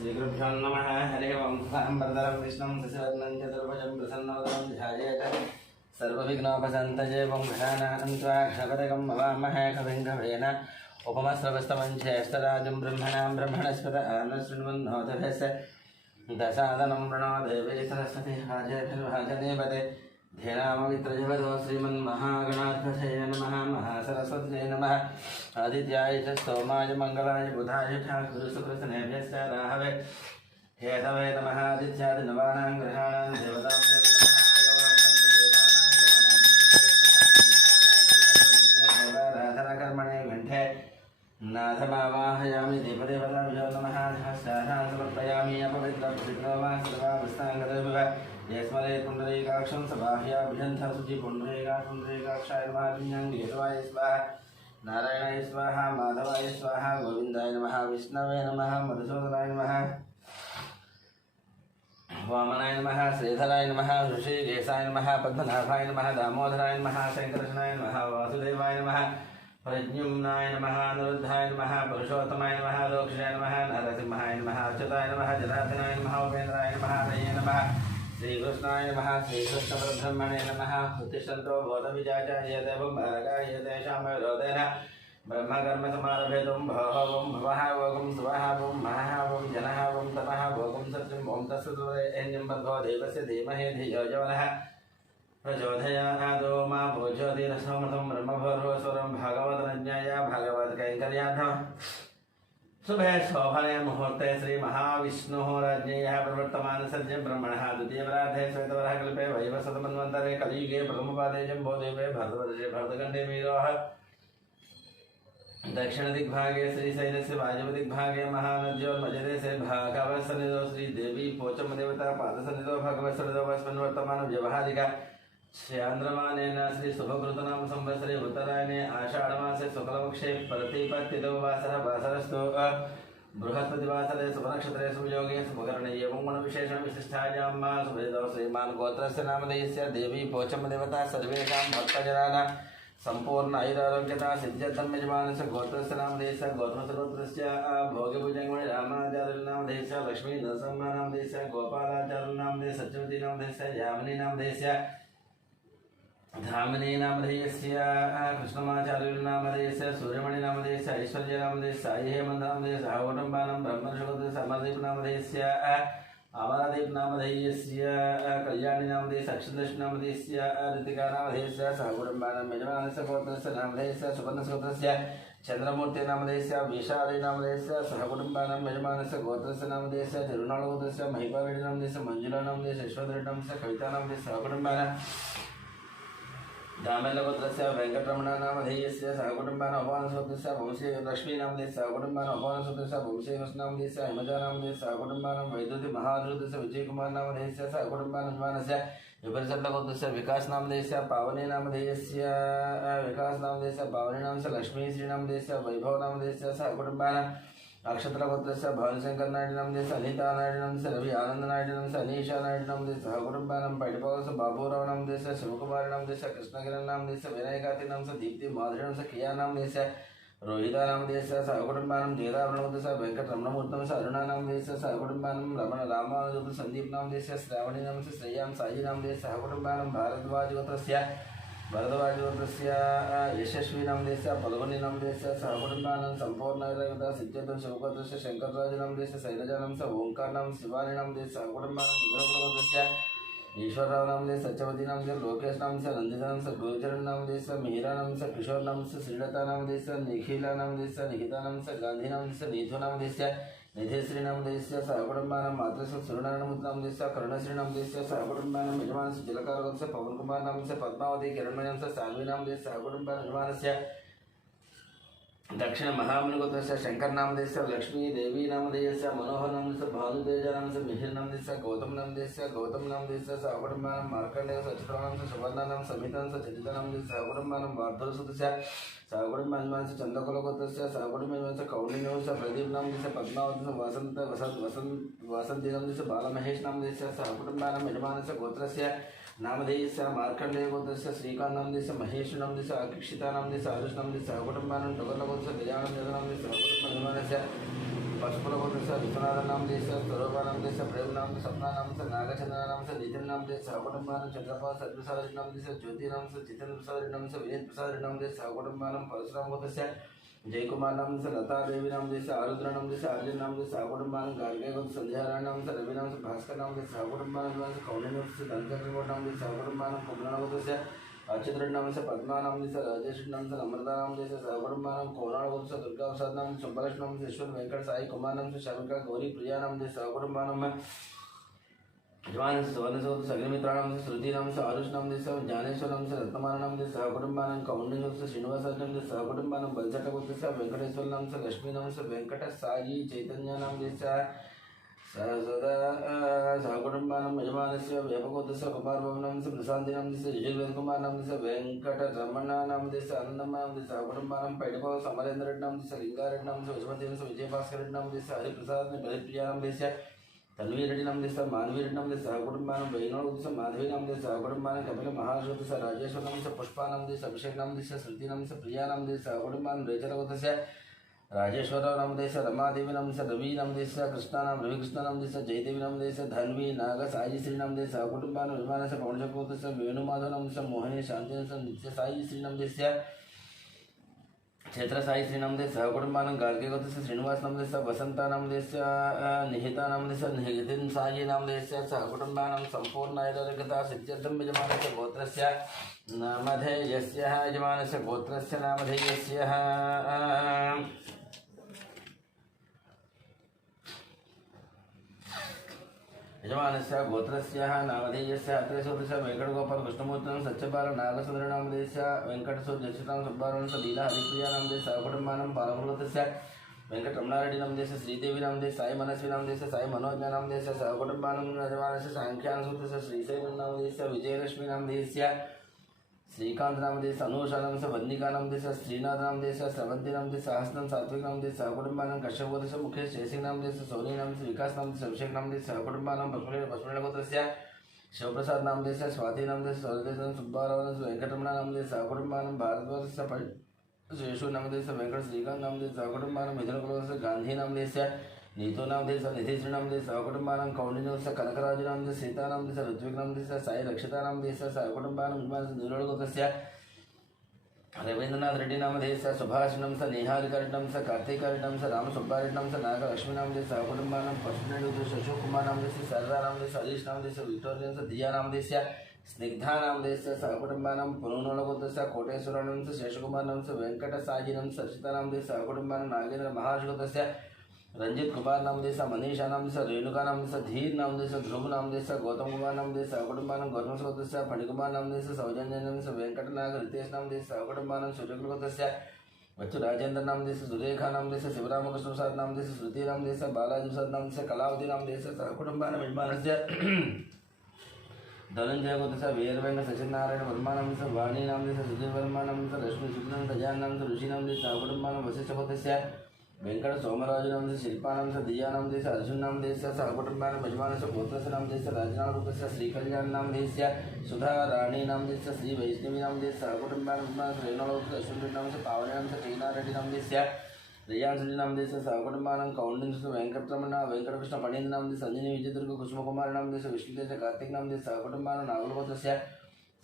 श्रीगुरुभ्यो नमः। हरिः ओं। वरदं विष्णुं शशिवर्णं चतुर्भुजं प्रसन्नवदनं ध्यायेत् सर्वविघ्नोपशान्तये। ओं गजाननं त्वा गणपतिं भवामहे कविं कवेन उपमस्रवस्तमं ज्येष्ठराजं ब्रह्मणां ब्रह्मणस्पत आनशृण्वन्नोतभस्य दशादनं प्रणो देवी सरस्वती हाजभिर्भाजनेपदे धेनामवित्रजवदो श्रीमन्महागणाधिपतये नमः। महासरस्वत्यै नमः। आदित्याय च स्तोमाय मङ्गलाय बुधाय च गुरुशुक्रशनेभ्यश्च राहवे हेतवे नमः। आदित्यादिनवानां ग्रहाणां देवताभ्यो नमः। आराधनाकर्मणे घण्टे नाथमावाहयामि देवदेवताभ्यो नमः। सहस्रान् समर्पयामि अपवित्रपवित्रो वा सर्वावस्थाङ्गतविव यस्मरे पुण्डरीकाक्षं सबाह्याभ्यन्था शुचि पुण्डरीकाक्षाय नमः। पुण्यङ्गेशवाय स्वाहा नारायणाय स्वाहा माधवाय स्वाहा गोविन्दाय नमः। विष्णवे नमः। मधुसूदनाय नमः। वामनाय नमः। श्रीधराय नमः। ऋषिकेशाय नमः। पद्मनाभाय नमः। दामोदराय नमः। शङ्करशनाय नमः। वासुदेवाय नमः। प्रद्युम्नाय नमः। अनिरुद्धाय नमः। पुरुषोत्तमाय नमः। लोक्षाय नमः। नरसिंहाय नमः। अच्युताय नमः। जनार्दनाय नमः। उपेन्द्राय नमः। हरये नमः। श्रीकृष्णाय नमः। श्रीकृष्णपरब्रह्मणे नमः। उत्तिष्ठन्तो बोधविजाचार्य देवं भारगाय तेषां विरोधेन ब्रह्मकर्मसमारभेदं भवं भवः वोगं सुवः वं महः वं जनः वं तपः भोगं सत्यं ॐ तत्सवितुर्वरेण्यं भर्गो देवस्य धीमहि धियो यो नः प्रचोदयात्। मा भोज्योतिरसमृतं ब्रह्मभूर्भुवस्वरं भागवतनज्ञाय भागवतकैङ्कर्यार्थं शुभे शोभने मुहूर्ते श्री महाविष्णुः राज्ञेयः प्रवर्तमान सज्जं ब्रह्मणः द्वितीयपरार्धे श्वेतवरः कल्पे वैवस्वतमन्वन्तरे कलियुगे प्रथमपादे जम्बोद्वीपे भरतवर्षे भरतखण्डे मीरोः दक्षिणदिग्भागे श्रीशैलस्य वायव्यदिग्भागे महानद्योर्मध्यदेशे भागवतसन्निधौ श्रीदेवी पोचमदेवता पादसन्निधौ भगवत्सन्निधौ अस्मिन् व्यवहारिका श्यान्द्रमानेन श्री शुभकृतनाम संवत्सरे उत्तरायणे आषाढमासे शुक्लपक्षे प्रतिपत्तितौ वासरः वासरस्तु बृहस्पतिवासरे शुभनक्षत्रे शुभयोगे शुभकरणे एवं गुणविशेषण विशिष्टायां शुभेदौ श्रीमान् गोत्रस्य नामधेयस्य देवी पोचमदेवता सर्वेषां भक्तजनानां संपूर्ण आयुरारोग्यता सिद्ध्यर्थं यजमानस्य गोत्रस्य नामधेयस्य गोत्रस्य भोगभुजङ्गमणि रामाचार्यनामधेयस्य लक्ष्मी नरसिंहनामधेयस्य गोपालाचार्यनामधेयस्य सत्यवती नामधेयस्य यामिनी नामधेयस्य धामिनी नामधेयस्य कृष्णमाचार्यनामधेयस्य सूर्यमणि नामधेयस्य ऐश्वर्य नामधेयस्य साई हेमंत नामधेयस्य सहकुटुम्बानां ब्रह्मर्षिगोत्रस्य अमरदीप नामधेयस्य अमरदीप नामधेयस्य कल्याणी नामधेयस्य अक्षदर्श नामधेयस्य ऋतिका नामधेयस्य सहकुटुम्बानां यजमानस्य गोत्रस्य नामधेयस्य सुवर्णसुगोत्रस्य चंद्रमूर्ति नामधेयस्य विशाली नामधेयस्य सहकुटुम्बानां यजमानस्य गोत्रस्य नामधेयस्य तिरुनाळगोत्रस्य महिपावेडी नामधेयस्य मंजुला नामधेयस्य यशोधरेड्डी नामधेयस्य कविता नामधेयस्य सहकुटुम्बानां दामेलगोत्रस्य वेंकटरमण नामधेयस्य सहकुटुम्बानां अपानसोत्रस्य वंशे लक्ष्मी नामधेयस्य सहकुटुम्बानां अपानसोत्रस्य वंशे नामधेयस्य हिमजा नामधेयस्य सहकुटुम्बानां वैद्युति महारुद्रस्य विजयकुमार नामधेयस्य सहकुटुम्बानां यजमानस्य विपरीतगोत्रस्य विकास नामधेयस्य पावनी नामधेयस्य विकास नामधेयस्य पावनी नामस्य लक्ष्मी श्री नामधेयस्य वैभव नामधेयस्य सहकुटुम्बानां अक्षत्रगोत्रस्य भानुशंकर नायडू नामधेयस्य अनिता नायडू नामस्य रवि आनंद नायडू नामस्य अनीशा नायडू नामधेयस्य सहकुटुम्बानां पैडिपावस्य बाबूराव नामधेयस्य शिवकुमार नामधेयस्य कृष्णकिरण नामधेयस्य विनयकाति नामस्य दीप्ति माधुरी नामस्य किया नामधेयस्य रोहिता नामधेयस्य सहकुटुम्बानां जयरामणगोत्रस्य वेंकटरमणमूर्तमस्य अरुणा नामधेयस्य सहकुटुम्बानां रमण रामानुजगोत्र संदीप नामधेयस्य श्रावणी नामस्य श्रेयां साई नामधेयस्य सहकुटुम्बानां भारद्वाजगोत्रस्य भरद्वाजगोत्रस्य यशस्वी नामधेयस्य फल्गुनी नामधेयस्य सहकुटुम्बानां संपूर्णता सिद्ध्यर्थं शिवगोत्रस्य शंकरराज नामधेयस्य शैलजा नामस्य ओंकार नाम शिवानी नामधेयस्य सहकुटुम्बानां मुद्रकुलगोत्रस्य ईश्वरराव नामधेयस्य सत्यवती नामस्य लोकेश नामस्य नंदिता नामस्य गुरुचरण नामधेयस्य मिहिरा नामस्य किशोर नामस्य श्रीलता नामधेयस्य निखिला नामधेयस्य निहिता नामस्य गांधी नामस्य नीधु नामधेयस्य निधेश्री नामधेयस्य सहकुटुम्बानां मातृश्री सूर्यनारायणमूर्ति नामधेयस्य करुणश्री नामधेयस्य सहकुटुम्बानां यजमानस्य जलकारगोत्रस्य पवनकुमार नामस्य पद्मावती किरणमणि नामस्य सान्वी नामधेयस्य सहकुटुम्बानां यजमानस्य दक्षिण महामुनिगोत्रस्य शंकर नामधेयस्य लक्ष्मी देवी नामधेयस्य मनोहर नामधेयस्य भानुतेज नामस्य मिहिर नामधेयस्य गौतम नामधेयस्य सहकुटुम्बानां मार्कण्डेयस्य चित्रानामस्य सुवर्णानां समितांस्य चरिता नामधेयस्य सहकुटुम्बानां वार्धुरसुतस्य सहकुटुम्बानां चंद्रकुलगोत्रस्य सहकुटुम्बानां कौंडिन्यस्य प्रदीप नामधेयस्य पद्मावतीस्य वासंती नामधेयस्य बालमहेश नामधेयस्य सहकुटुम्बानां यजमानस्य गोत्रस्य नामधेयस्य मार्कण्डेयगोत्रस्य श्रीकांत नामधेयस्य महेश नामधेयस्य अक्षिता नामधेयस्य आरुष नामधेयस्य सहकुटुम्बानां टगर्लगोत्रस्य गजानन नामधेयस्य सहकुटुम्बानां यजमानस्य वसुपुरगोत्रस्य विश्वनाथ नाम देश स्वरूपा नाम देश प्रेम नाम सपना नाम से नागचंद्र नाम से नितिन नाम देश सहकुटुंबानं चंद्रपाल सत्प्रसाद नाम देश ज्योति नाम से जितेंद्र प्रसाद नाम से विनीत प्रसाद नाम देश सहकुटुंबानं परशुराम गोत्रस्य जयकुमार नाम से लता देवी नाम से आरुद्र नाम से आर्यन नाम से सहकुटुंबानं गार्गे गोत्र संध्यारायण नाम से रवि नाम से भास्कर नाम से सहकुटुंबानं कौंडिन्य से धनचक्र नाम से सहकुटुंबानं कुंभलना गोत्र से अच्युत नाम से पद्मा नाम से राजेश नाम से अमृता नाम से सहकुटुंबानं कोराण गोत्र से दुर्गा प्रसाद नाम से सुब्बलक्ष्मी नाम से ईश्वर वेंकट साई कुमार नाम से शर्मिका गौरी प्रिया नाम से सहकुटुंबानं जवान से सवर्ण से सग्निमित्रा नाम से श्रुति नाम से आरुष नाम से ज्ञानेश्वर नाम से रत्नमान नाम से सहकुटुंबानं कौंडिन्य से श्रीनिवास नाम से सहकुटुंबानं बलचट गोत्र से वेंकटेश्वर नाम से लक्ष्मी नाम से वेंकट साई चैतन्य नाम से सदा सहकुटुंबानं यजमान से व्यापकोत्र से कुमार बाबू नाम से प्रशांति नाम से यजुर्वेद कुमार नाम से वेंकट रमण नाम से आनंदम नाम से सहकुटुंबानं पैडपाव समरेंद्र नाम से लिंगारेड्डी नाम से विष्णुदेव से विजय भास्कर नाम से हरिप्रसाद बलिप्रिया नाम से तन्वी रेड्डी नाम से मानवी रेड्डी नाम से सहकुटुंबानं वैनोद से माधवी नाम से सहकुटुंबानं कपिल महाश्रुत से राजेश्वर नाम से पुष्पा नाम से अभिषेक नाम से श्रुति नाम से प्रिया नाम से सहकुटुंबानं रेचल गोत्र से राजेश्वर नाम से रमादेवी नाम से रवि नाम से कृष्णा नाम रवि कृष्णा नाम से जयदेवी नाम से धन्वी नाग साई श्री नाम से सहकुटुंबानं विमान से पौंडक गोत्र से वेणुमाधव नाम से मोहिनी शांति से नित्य साई श्री नाम से क्षेत्र साई श्री नाम से सहकुटुंबानं गार्गे गोत्र से श्रीनिवास नाम से वसंता नाम से निहिता नाम से निहितिन साई नाम से सहकुटुंबानं संपूर्ण आयुर्गता सिद्ध्यर्थम यजमानस्य गोत्रस्य नामधेयस्य यजमानस्य गोत्रस्य नामधेयस्य यजमानस्य गोत्रस्य नामधेयस्य अत्रैशोत्रस्य वेंकटगोपाल कृष्णमूर्तिं सत्यपाल नागसुंदर नामधेयस्य वेंकटसूर्यचित्रां सुब्बारावण लीला हरिप्रिया नामधेय सहकुटुंबानं बालमुरुगोत्रस्य वेंकटरमणारेड्डी नामधेयस्य श्रीदेवी नामधेय साई मनस्वी नामधेयस्य साई मनोज्ञा नामधेयस्य सहकुटुंबानं यजमानस्य सांख्यानसूत्रस्य श्रीशैल नामधेयस्य विजयलक्ष्मी नामधेयस्य श्रीकांत नामधेयस्य अनुषा नाम से वन्निका नामधेयस्य श्रीनाथ नामधेयस्य स्रवंती नामधेय सहस्त्रम सात्विक नामधेय सहकुटुंबानं कश्यप गोत्रस्य मुखेश जयसिंह नामधेयस्य सोनी नाम से विकास नाम से अभिषेक नामधेय सहकुटुंबानं पशुपति गोत्रस्य शिवप्रसाद नामधेयस्य स्वाति नामधेयस्य सौरदेशन सुब्बारावण वेंकटरमण नामधेय सहकुटुंबानं भारद्वाजस्य शेषु नामधेयस्य वेंकट श्रीकांत नामधेय सहकुटुंबानं मिथुन गोत्रस्य गांधी नामधेयस्य नीतो नामधेयस्य निधिश्री नामधेय सहकुटुंबानं कौंडिन्यस्य कनकराज नामधेय सीता नामधेयस्य ऋत्विक नामधेयस्य साई रक्षिता नामधेयस्य सहकुटुंबानं निर्मल गोत्रस्य रवींद्रनाथ रेड्डी नामधेयस्य सुभाष नाम से निहारिका रेड्डी नाम से कार्तिक रेड्डी नाम से राम सुब्बा रेड्डी नाम से नागलक्ष्मी नामधेय सहकुटुंबानं पशुपति अशोक कुमार नामधेयस्य सरला नामधेयस्य हरीश नामधेयस्य विक्टोरियन दिया नामधेयस्य स्निग्धा नामधेयस्य सहकुटुंबानं पुनोनोल गोत्रस्य कोटेश्वर नाम से शेषकुमार नाम से वेंकट साई नाम से अर्चिता नामधेय सहकुटुंबानं नागेंद्र महाराज गोत्रस्य रंजित कुमार नाम से मनीषा नाम से रेणुका नाम से धीर नाम से ध्रुव नाम से गौतम कुमार नाम से सहकुटुंबानं गौतम गोत्र से फणिकुमार नाम से सौजन्य नाम से वेंकटनाग रितेश नाम से सहकुटुंबानं सूर्यकुल गोत्र से बच्चू राजेंद्र नाम से सुरेखा नाम से शिवरामकृष्ण प्रसाद नाम से श्रुति नाम से बालाजी प्रसाद नाम से कलावती नाम से सहकुटुंबानं यजमानस्य धनंजय गोत्र से वीर वेंकट सचिनारायण वर्मा नाम से वाणी नाम से सुधीर वर्मा नाम से लक्ष्मी सुखनंद गजान नाम से ऋषि नाम से सहकुटुंबानं वशिष्ठ गोत्र से वेंकट सोमराज नाम से शिल्पा नाम से दिया नाम से अर्जुन नाम से सहकुटुंबानं यजमानस्य गोत्रस्य नाम से राजनाथ गोत्रस्य श्रीकल्याण नाम से सुधा रानी नाम से श्री वैष्णवी नाम से सहकुटुंबानं रेणुका अश्विन नाम से पावनी नाम से टीना रेड्डी नाम से रियांशुली नाम से सहकुटुंबानं कौंडिन्य वेंकटरमण वेंकटकृष्ण पणींद्र नाम से संजनी विजयदुर्ग कुसुमकुमार नाम से विष्णुतेज कार्तिक नाम से सहकुटुंबानं नागल गोत्रस्य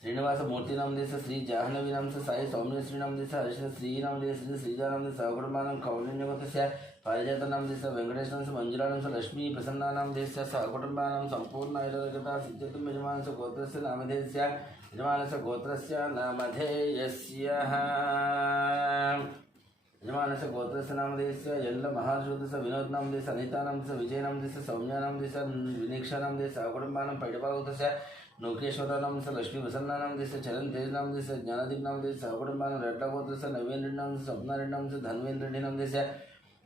श्रीनिवास मूर्ति नाम से श्री जाह्नवी नाम से साई सौम्य श्री नाम से हर्षित श्री नाम से श्री श्रीजा नाम से सहकुटुंबानं कौंडिन्य गोत्रस्य पारिजात नाम से वेंकटेश नाम से मंजुला नाम से लक्ष्मी प्रसन्ना नाम से सहकुटुंबानं संपूर्ण आयुर्गता सिद्ध्यर्थम यजमानस्य गोत्रस्य नामधेयस्य यजमानस्य गोत्रस्य नामधेयस्य यजमानस्य गोत्रस्य नामधेयस्य यल्ल महाश्रुतस्य विनोद नाम से अनिता नाम से विजय नाम से सौम्या नाम से विनीक्षा नाम से सहकुटुंबानं पैडपाल गोत्रस्य नौकेश्वर नाम से लक्ष्मी प्रसन्ना नाम से चरण तेज नाम से ज्ञानदीप नाम से सहकुटुंबानं रेड्डा गोत्र से नवीन रेड्डी नाम से स्वप्ना रेड्डी नाम से धनवीन रेड्डी नाम से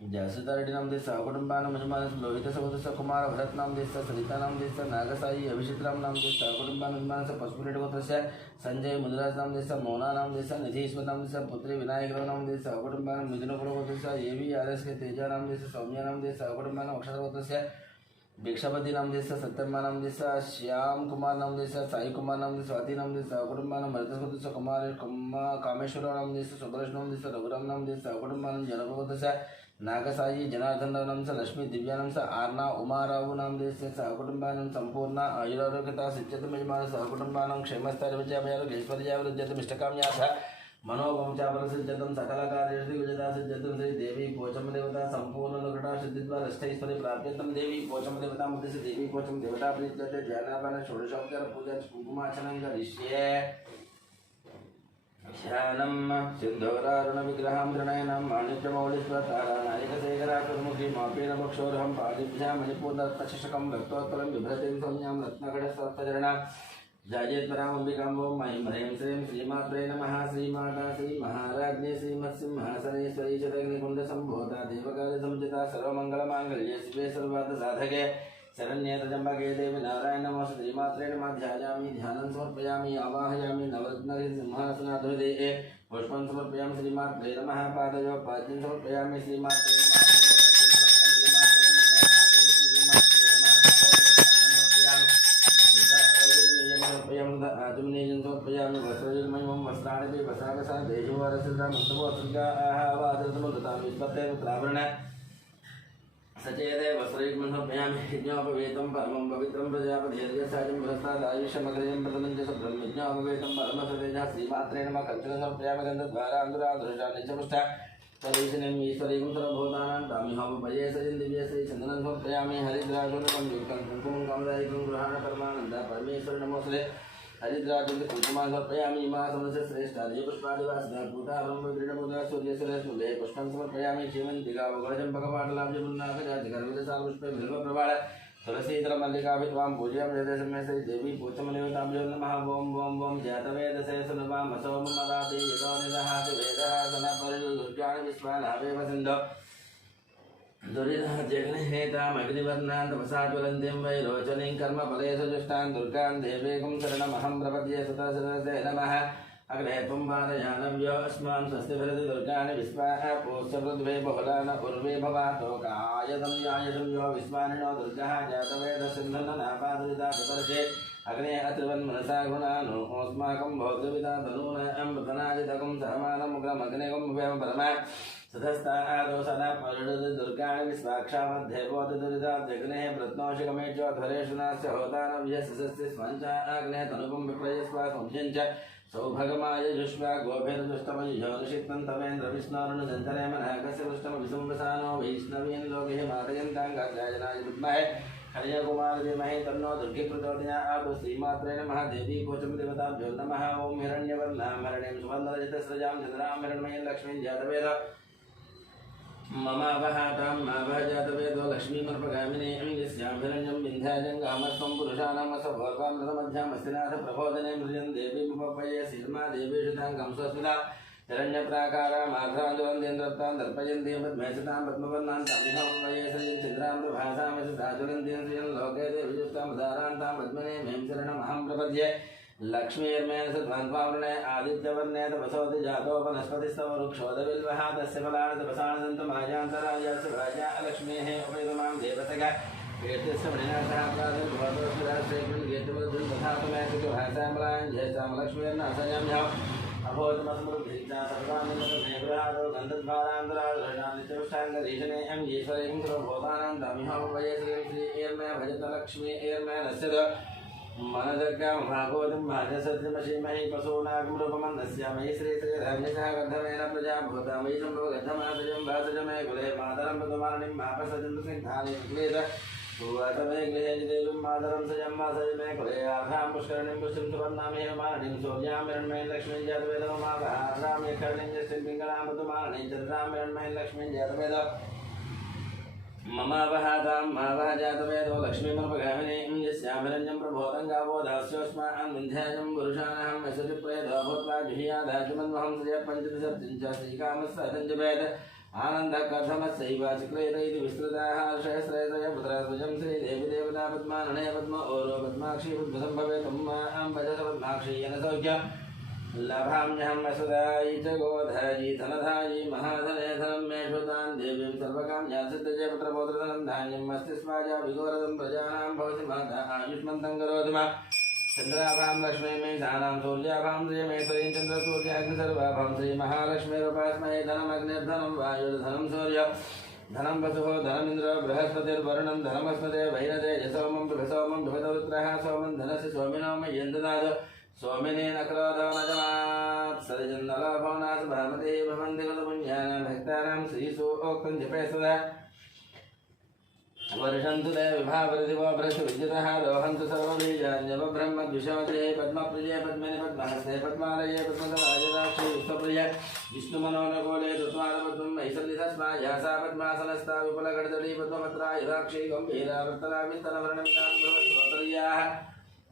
जयसुता रेड्डी नाम से सहकुटुंबानं यजमानस्य लोहित गोत्रस्य कुमार भरत नाम से सरिता नाम से नागसाई अभिषेक राम नाम से सहकुटुंबानं यजमानस्य पशुपति रेड्डी गोत्रस्य संजय मुदिराज नाम से मोना नाम से निधीश्वर नाम से पुत्री विनायक नाम से सहकुटुंबानं मिथुन गोत्रस्य एवी आरएस के तेजा नाम से सौम्या नाम से सहकुटुंबानं अक्षर गोत्रस्य भिक्षापति नाम से सत्यम्मा नाम से श्याम कुमार नाम से साई कुमार नाम से स्वाति नाम से सहकुटुंबानं मृतस्मृत कुमार कामेश्वर नाम से सुब्रश नाम से रघुराम नाम से सहकुटुंबानं जनक गोत्रस्य नागसायी जनार्दन नाम स लक्ष्मी दिव्यानं स आर्ना उमारावु नाम देशस्य सहकुटुम्बानं सम्पूर्ण आयुरारोग्यता सिद्ध्यतमयमान सहकुटुम्बानं क्षेमस्थैर्यविजयाभयारोग्यैश्वर्यावृद्ध्यतमिष्टकाम्याथ मनोवंशापरसिद्ध्यतं सकलकार्येषु विजयता सिद्ध्यतं श्री देवी पोचम देवता सम्पूर्णनुकटा सिद्धिद्वारा अष्टैश्वर्य प्राप्यतं देवी पोचम देवता मुद्दस्य देवी पोचम देवता प्रीत्यर्थे ध्यानापान षोडशोपचार पूजा कुंकुमार्चनं करिष्ये ध्यानं सिद्धोरारुणविग्रहां त्रिनयनं माणिक्यमौलिस्वतारानायकशेखराकुर्मुखी मापेन मक्षोरहं पादिभ्यां मणिपूर्णरत्नचषकं रक्तोत्पलं बिभ्रतीं सौम्यां रत्नकटस्थचरणा जायेत्परामम्बिकाम्बों महीं ह्रीं श्रीं श्रीमात्रे नमः श्रीमाता श्रीमहाराज्ञी श्रीमत्सिंहासनेश्वरी चतग्निकुण्डसम्भूता देवकार्यसमुचिता सर्वमङ्गलमाङ्गल्ये शिवे सर्वार्थसाधके शरण्ये त्र्यम्बके देवी नारायण नमः श्रीमात्रे नमः ध्यायामि ध्यानं समर्पयामि आवाहयामि नवरत्नसिंहासनाधुदे पुष्पं समर्पयामि श्रीमात्रे नमः पादयो पाद्यं समर्पयामि श्रीमात्रे समर्पयामि वस्त्रयुग्मं वस्त्राणि वस्त्राकसा देशवारसिद्धामस्तमोत्सृगाहावादृतमुदतां सचेते वस्त्रयुग्मं समर्पयामि यज्ञोपवेतं परमं पवित्रं प्रजापतिर्यसायं बृहस्तादायुष्यमग्रजं प्रथमं च शुभ्रं यज्ञोपवेतं परमसतेजः श्रीमात्रे नमः कञ्चनं समर्पयामि गन्धद्वारान्दुराधुषानिचमुष्टा तदेशनं ईश्वरीकं सर्वभूतानां तामिहोपये सजं दिव्ये श्रीचन्दनं समर्पयामि हरिद्राजोदकं युक्तं कुङ्कुमं कामदायिकं गृहाण परमानन्द परमेश्वर नमोऽस्तुते हरिद्राजोदकं कुङ्कुमां समर्पयामि इमा समस्य श्रेष्ठा देवपुष्पादिवासिनः भूतावरं विक्रीडमुद्रा सूर्यसुरस्नुले पुष्पं समर्पयामि श्रीमन्तिका वगळजम्पकपाटलाब्जपुन्नाकजातिगर्भितसारपुष्पे बिल्वप्रवाळ तुलसीधरमल्लिकाभित्वां पूज्यां जयदेशमे श्री देवी पूज्यमदेवताभ्यो नमः ॐ ॐ ॐ जातवेदसे सुनवामसो ममदाति यतो निदहाति वेदः सनपरिदुर्गाणि विश्वानावेव सिन्धो दुरिदः जग्निहेतामग्निवर्णान् तपसा ज्वलन्तीं वैरोचनीं कर्मफलेषु जुष्टां दुर्गां देवीं शरणमहं प्रपद्ये सुतसदसे नमः अग्ने त्वं पादयानव्यो अस्मान् स्वस्तिभरति दुर्गाणि विश्वाः पूष्यपृथ्वे बहुलान उर्वे भवातोकायतं यायतं यो विश्वानिनो दुर्गः जातवेदसिन्धननापादुरिता विपर्षे अग्ने अत्रिवन्मनसा गुणानो अस्माकं भोगविदा तनून अमृतनाजितकं सहमानमुग्रमग्नेकं व्यं परमा सदस्तादोसना परिणति दुर्गाणि विश्वाक्षामध्ये बोधदुरिता जग्नेः प्रत्नोषिकमेज्योध्वरेषु नास्य होतानव्यसस्य स्मञ्चा अग्ने तनुपं विप्रयस्वा संशञ्च सौभगमाय जुष्वा गोभिर्दुष्टमयुषित्तं तमेन्द्र विष्णोरुणसञ्चरे मनःकस्य पुष्टमविसुम्बसानो वैष्णवीन् लोके मातयन्ताङ्गात्रायनाय विद्महे हरिकुमारधीमहि तन्नो दुर्गे प्रचोदयात् श्रीमात्रे नमः देवी कोचम देवताभ्यो नमः ॐ हिरण्यवर्णां हिरण्यं सुवर्णरजतस्रजां चन्द्रां हिरण्मयीं लक्ष्मीं जातवेद मम वहातां मावह जातवेदो लक्ष्मीमर्पगामिनीं यस्यां हिरण्यं विन्ध्याजङ्गामस्त्वं पुरुषाणामसभोर्वामृतमध्यामस्तिनाथ प्रबोधने मृजं देवीमुपपये सीर्मा देवीषुताङ्गं स्वस्मिता हिरण्यप्राकारा माध्राञ्जलन्देन्द्रप्तां दर्पयन्तीं पद्मेशतां पद्मवर्णां तामिहं वये श्रीं चिन्द्रां प्रभासामसुधाज्वलन्तीं श्रियं लोके देवीयुक्तां उदारान्तां पद्मने में शरणमहं प्रपद्ये लक्ष्मीर्मेण सद्वान्त्वावृणे आदित्यवर्णे तपसोति जातो वनस्पतिस्तव वृक्षोदविल्वः तस्य फलानि तपसानन्दन्तमायान्तरायस्य भार्या लक्ष्मीः उपैतमां देवतः कीर्तिस्य मणिनाथः प्रादुर्भवतोऽस्मिराश्रयं कीर्तिमधुं तथा तुमेतुभासामलायं जयसां लक्ष्मीर्नाशयाम्यहम् अभोजमसमृद्धिता सर्वामिन्द्रनेभ्रादो गन्धद्वारान्तरादृशानित्यष्टाङ्गरीशने एं ईश्वरीं सर्वभूतानां तामिहं वये श्रीं श्रीर्मे भजत लक्ष्मी एर्मे नश्यत मनदर्गां भागवतं भाजसत्यमशीमहि पशूनागं रूपमन्दस्यामहि श्रीश्रीधर्मिषः गन्धमेन प्रजाभूता मयि सम्भवगन्धमातजं भासजमे कुले मातरं पदमारणिं मापसजं सिंहानि विक्लेद सुवातमे गृहे देवीं मातरं सजं मासजमे कुले आर्धां पुष्करणीं पुष्टिं सुवर्णामि हेमारणीं सूर्यां हिरण्मयीं लक्ष्मीं जातवेदो मावहारां यखरणीं यष्टिं पिङ्गलां पदमारणीं चन्द्रां हिरण्मयीं लक्ष्मीं जातवेद मम वहातां मावह जातवेदो लक्ष्मीमर्पगामिनीं यस्यां हिरण्यं प्रबोधं गावो दास्योऽस्मान् विन्ध्याजं पुरुषाणहं यशुचिप्रेदो भूत्वा जुहीयादाजुमन्वहं श्रियः पञ्चदशब्दिं च श्रीकामस्सहतं जपेत् आनन्दकथमस्यैव चिक्लेत इति विस्तृताः हर्षयश्रेयसय पुत्रध्वजं श्रीदेवी देवता पद्मानने पद्म ओरो पद्माक्षी पद्मसम्भवे त्वं भजस पद्माक्षी येन सौख्य लभाम्यहं वसुदायि च गोधायि धनधायि महाधने धनं मे श्रुतां देवीं सर्वकाम्यासिद्धये पुत्रपौत्रधनं धान्यं मस्तिष्माजा विघोरदं प्रजानां भवति माता आयुष्मन्तं करोतु मा चन्द्राभां लक्ष्मी मे दानां सूर्याभां श्रियमेश्वरीं चन्द्रसूर्याग्निसर्वाभां श्रीमहालक्ष्मीरूपास्महे धनमग्निर्धनं वायुर्धनं सूर्य धनं वसुः धनमिन्द्रो बृहस्पतिर्वरुणं धनमस्मते वैरते यसोमं बृहसोमं बृहदरुद्रः सोमं धनस्य सोमिनो मय्यन्ददाद सोमिनेन क्रोधो न जमात् सरिजन्नलाभो नाथ भामते भवन्ति कृतपुण्यानां भक्तानां श्रीसूक्तं जपे सदा वर्षन्तु ते विभावृतिवो भ्रष्टविद्युतः रोहन्तु सर्वबीजान्यवब्रह्मद्विषोदये पद्मप्रिये पद्मिनि पद्महस्ते पद्मालये पद्मदराजदाक्षि विश्वप्रिये विष्णुमनोनकोले ऋत्वानपद्मं मैसल्लितस्मायासा पद्मासनस्था विपुलगडदडी पद्मपत्रा यदाक्षी गम्भीरा वर्तनाभिस्तनवर्णमिताम्बरवस्त्रोत्तरीयाः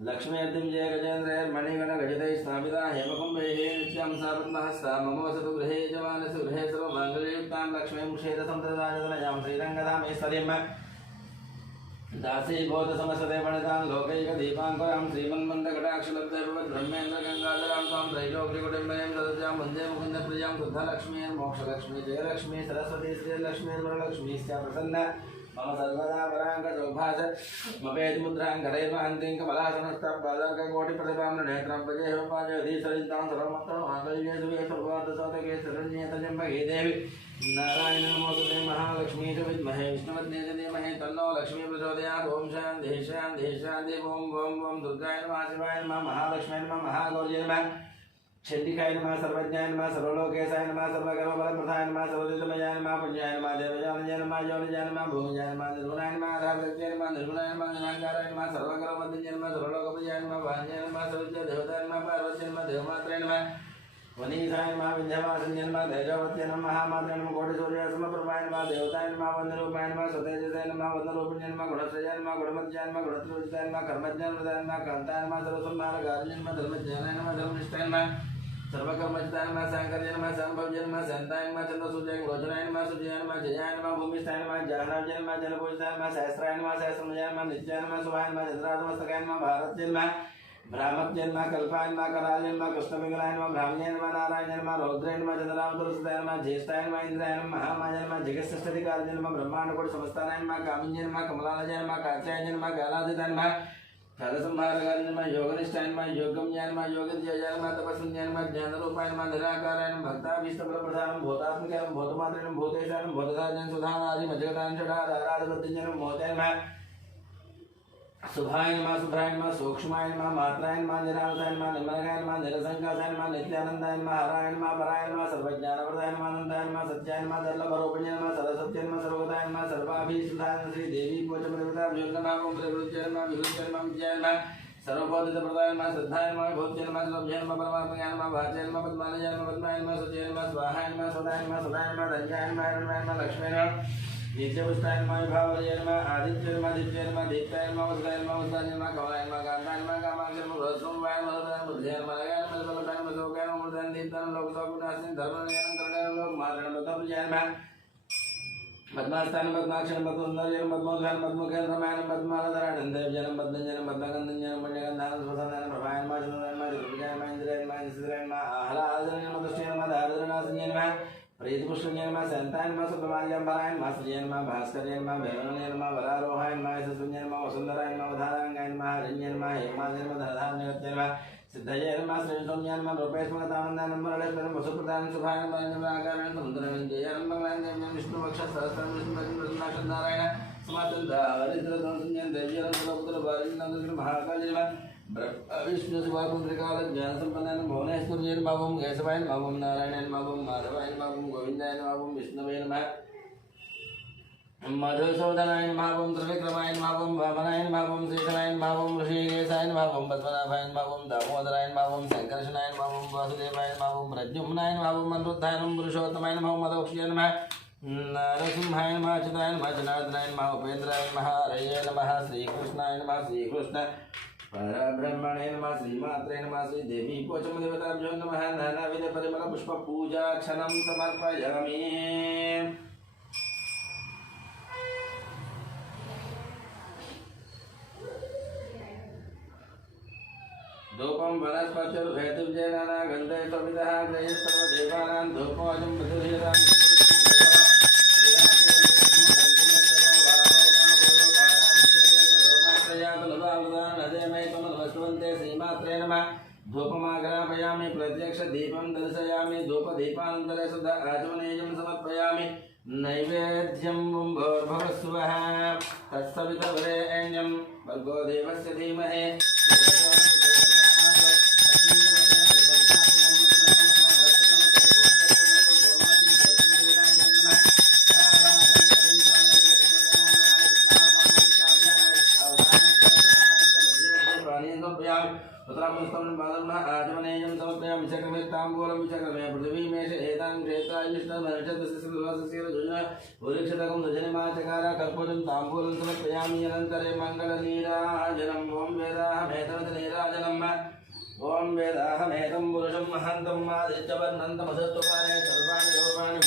लक्ष्मीर्तिं जय गजेन्द्रैर्मणिगणगजितैः स्थापिता हेमकुम्भैः नित्यां सा पद्महस्ता मम वसतु गृहे यजमानस्य गृहे सर्वमाङ्गल्ययुक्तां लक्ष्मीं क्षेत्रसंतदायतनयां श्रीरङ्गधामेश्वर्यम् दासीभूत समसते पणितां लोकैकदीपाङ्कुरां श्रीमन्मन्दकटाक्षलब्धे भवद्ब्रह्मेन्द्रगङ्गाधरां त्वां त्रैलोक्यकुटुम्बिनीं ददत्यां वन्दे मुकुन्दप्रियां शुद्धलक्ष्मीर्मोक्षलक्ष्मी जयलक्ष्मी सरस्वती श्रीलक्ष्मीर्वरलक्ष्मीश्च प्रसन्न मम सर्वदा वराङ्गसौभास मपेति मुद्रां करैर्वहन्तीं कमलासनस्तपादार्ककोटिप्रतिभां नेत्रं प्रजेहोपाजयधीसरितां सर्वमत्तो माङ्गल्येषु सर्वार्थसाधके शरण्येतजम्बगे देवी नारायण नमोस्तुते महालक्ष्मी च विद्महे विष्णुपत्नी च धीमहि तन्नो लक्ष्मी प्रचोदयात् ओम शान्तिः शान्तिः शान्तिः ओम ओम ओम दुर्गाय नमः शिवाय नमः महालक्ष्म्यै नमः महागौर्यै नमः चण्डिकाय नमः सर्वज्ञाय नमः सर्वलोकेशाय नमः सर्वकर्मफलप्रदाय नमः सर्वदितमयाय नमः पुण्याय नमः देवयानय नमः योनिजाय नमः भूमिजाय नमः निर्गुणाय नमः आधारगत्याय नमः निर्गुणाय नमः निरङ्काराय नमः सर्वकर्मवन्दिन्याय नमः सर्वलोकप्रियाय नमः वाण्याय नमः सर्वज्ञ देवताय नमः पार्वत्याय नमः देवमात्राय नमः वनीसाय नमः विन्ध्यवासिन्याय नमः तेजोवत्याय नमः महामात्राय नमः कोटिसूर्यासमप्रभाय नमः देवताय नमः वन्दरूपाय नमः स्वतेजसाय नमः वन्दरूपिण्याय नमः गुणश्रेयाय नमः गुणमत्याय नमः गुणत्रिवृत्ताय नमः कर्मज्ञानप्रदाय नमः कान्ताय नमः सर्वसंहारकारिण्य नमः धर्मज्ञानाय नमः धर्मनिष्ठाय नमः सर्वकर्मचिताय नमः सांकर्याय नमः संभव्याय नमः शान्ताय नमः चन्द्रसूर्याय गोचराय नमः सूर्याय नमः जयाय नमः भूमिष्ठाय नमः जाह्नव्याय नमः जलपूजिताय नमः सहस्राय नमः सहस्रमयाय नमः नित्याय नमः शुभाय नमः चन्द्रार्धमस्तकाय नमः भारत्याय नमः ब्राह्मण्याय नमः कल्पाय नमः कराय नमः कृष्णपिङ्गलाय नमः ब्राह्मण्याय नमः नारायणाय नमः रौद्राय नमः चन्द्रावतरसुताय नमः ज्येष्ठाय नमः इंद्राय नमः महामायाय नमः जगत्सृष्टिकार्याय नमः ब्रह्माण्डकोटिसमस्ताय नमः कामिन्याय नमः कमलालयाय नमः कात्यायनाय नमः कालातीताय नमः कालसंहारकाय नमः योगनिष्ठाय नमः योगम्याय नमः योगज्ञाय नमः तपस्विन्याय नमः ज्ञानरूपाय नमः निराकाराय नमः भक्ताभीष्टफलप्रदानं भूतात्मकाय नमः भूतमात्राय नमः भूतेशाय नमः भूतदाज्ञान सुधानादि मज्जगतां षडाधाराधिपत्यञ्च नमः मोहताय नमः शुभाय नमः शुभ्राय नमः सूक्ष्माय नमः मात्राय नमः निरावताय नमः निर्मलाय नमः निरसंकाशाय नमः नित्यानन्दाय नमः हराय नमः पराय नमः सर्वज्ञानप्रदाय नमः अनन्ताय नमः सत्याय नमः दुर्लभरूपिणे नमः सरस्वत्यै नमः सर्वदाय नमः सर्वाभीष्टाय नमः श्री देवी पोचमदेवताभ्यो नमः ओम प्रकृत्यै नमः विभूत्यै नमः विद्याय नमः सर्वबोधितप्रदाय नमः श्रद्धाय नमः भूत्यै नमः सर्वभ्याय नमः परमात्मने नमः वाचाय नमः पद्मालयाय नमः पद्माय नमः सत्याय नमः स्वाहाय नमः सदाय नमः सदाय नमः धन्याय नमः हिरण्याय नमः लक्ष्म्यै नमः नित्यपुष्टाय नमः विभावर्याय नमः आदित्याय नमः दीप्त्याय नमः दीप्ताय नमः वसुदाय नमः वसुदाय नमः कमलाय नमः कान्ताय नमः कामाक्षय नमः रोद्रमवाय नमः रोदाय नमः बुद्ध्याय नमः लगाय नमः बलदाय नमः लोकाय नमः मृदाय दीप्ताय नमः लोकसौकुनास्तिं धर्मनियनं करुणाय नमः लोकमात्राय नमः तपस्याय नमः पद्मास्थानं पद्माक्षरं पद्मसुन्दर्यं पद्मोद्घानं पद्मकेन्द्रमायनं पद्मालधराणं देवजनं पद्मञ्जनं पद्मगन्धञ्जनं पुण्यगन्धानं स्वसाधानं प्रभाय नमः चन्द्राय नमः चतुर्भुजाय नमः इन्द्राय नमः निशिराय नमः आह्लादनाय नमः तुष्ट्याय नमः दारिद्र्यनाशिन्याय नमः प्रीतिपुष्कन्याय नमः शान्ताय नमः सुप्रमाल्याम्बराय नमः श्रियाय नमः भास्कर्याय नमः भैरवाय नमः वरारोहाय नमः यशस्विन्याय नमः वसुन्धराय नमः वधाराङ्गाय नमः हरिण्याय नमः हेमाय नमः धनधान्यवत्याय नमः सिद्धये नमः श्रीसौम्याय नमः रूपेशमगतानन्दाय नमः ललितवरं वसुप्रदानं शुभाय नमः नमराकाराय समुद्रविञ्जयाय नमः देव्यां विष्णुवक्षःसहस्रं विष्णुनारायण समातन्दावरिद्रदंसंज्ञान देव्यां सर्वपुत्रभारिणं महाकाली नमः विष्णु शिवापुत्रिकाल ज्ञान संपन्न भुवनेश्वर्यै नमः ओम केशवाय नमः ओम नारायणाय नमः ओम माधवाय नमः ओम गोविन्दाय नमः ओम विष्णवे नमः मधुसूदनाय नमः ओम त्रिविक्रमाय नमः ओम वामनाय नमः ओम श्रीधराय नमः ओम ऋषिकेशाय नमः ओम पद्मनाभाय नमः ओम दामोदराय नमः ओम संकर्षणाय नमः ओम वासुदेवाय नमः ओम प्रद्युम्नाय नमः ओम अनिरुद्धाय नमः पुरुषोत्तमाय नमः ओम अदोक्ष्याय नमः नरसिंहाय नमः अच्युताय नमः जनार्दनाय नमः उपेन्द्राय नमः हरये नमः श्रीकृष्णाय नमः श्रीकृष्ण परब्रह्मणे नमः श्रीमात्रे नमः श्रीदेवी पोचमदेवताभ्यो नमः नानाविध परिमल पुष्प पूजा क्षणं समर्पयामि। धूपं वनस्पतिर्भेदिव्येनाना गन्धे सवितः ग्रहे सर्वदेवानां धूपोऽयं प्रतिधीरां श्रीमात्रे नमः धूपमाग्रापयामि प्रत्यक्ष दीपं दर्शयामि धूपदीपानन्तरे सदा आचमनीयं समर्पयामि नैवेद्यं भूर्भुवस्सुवः तत्सवितुर्वरेण्यं भर्गो देवस्य धीमहि आजमनेयं समर्पयामि चक्रमे ताम्बूलं चक्रमे पृथिवीमेष एतां क्रेतायुष्णमनचतुर्शिरजुन रजनिमाचकार कर्पूरं ताम्बूलं समर्पयामि अनन्तरे मङ्गलनीराजनम् ॐ वेदाहमेतनीराजनम् ॐ वेदाहमेतं पुरुषं महान्तं आदित्यवर्णन्तमसत्त्वानि सर्वाणि रूपाणि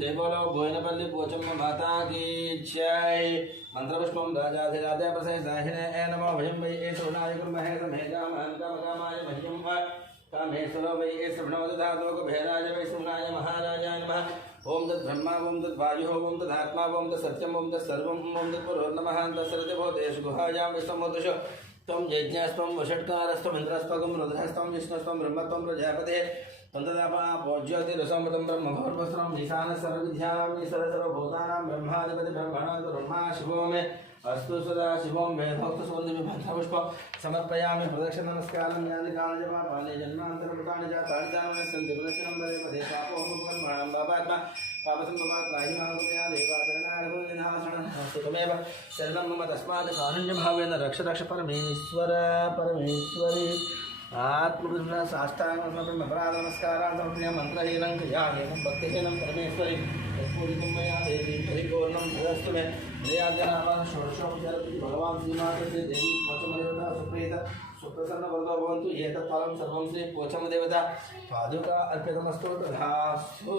जय बोलो भोजनपल्ली पोचम्म माता की जय मंत्रपुष्पम राजाधिराजा प्रसय साहिने नमो भयं वै ए सोनाय कुर्महे समेजामहं कामकामाय मह्यं वा कामेश्वरो वै ए श्रवणोदधातोक भैराज वै सोनाय महाराजाय नमः ओम तत् ब्रह्मा ओम तत् वायुः ओम तत् आत्मा ओम तत् सत्यम ओम तत् सर्वं ओम तत् पुरोर्नमः तत्सर्वते भूतेषु गुहायां विष्णुमूर्तिषु त्वं यज्ञस्त्वं वषट्कारस्त्वं इन्द्रस्त्वं रुद्रस्त्वं विष्णुस्त्वं ब्रह्मत्वं प्रजापते तन्तदापापोज्योतिरसमृतं ब्रह्मभौर्वस्त्रं ईशानः सर्वविद्यां सर्वभूतानां ब्रह्माधिपति ब्रह्मणां ब्रह्मा शिवो मे अस्तु सदा शिवं वेदोक्तसुवर्णिमिभद्रपुष्पं समर्पयामि प्रदक्षिणनमस्कारं ज्ञानिकालजपापानि जन्मान्तरपुटानि च ताडितानि सन्ति प्रदक्षिणं वरे पदे पापोमुपकर्मणां पापात्मा पापसम्भवात्राहिमानुपया देवाशरणार्थो त्वमेव शरणं मम तस्मात् कारुण्यभावेन रक्ष रक्ष परमेश्वर परमेश्वरी आत्मकृष्ण साष्टांगमर्पण अपराध नमस्कारान् समर्पयामि मंत्रहीनं क्रियाहीनं भक्तिहीनं परमेश्वरी यत्पूजितं मया देवी परिपूर्णं तदस्तु मे हृदयाद्यनामः षोडशोपचारपति भगवान् श्रीमातस्य देवी पोचमदेवता सुप्रीत सुप्रसन्नवरदो भवन्तु एतत् फलं सर्वं श्री पोचमदेवता पादुका अर्पितमस्तु तथास्तु।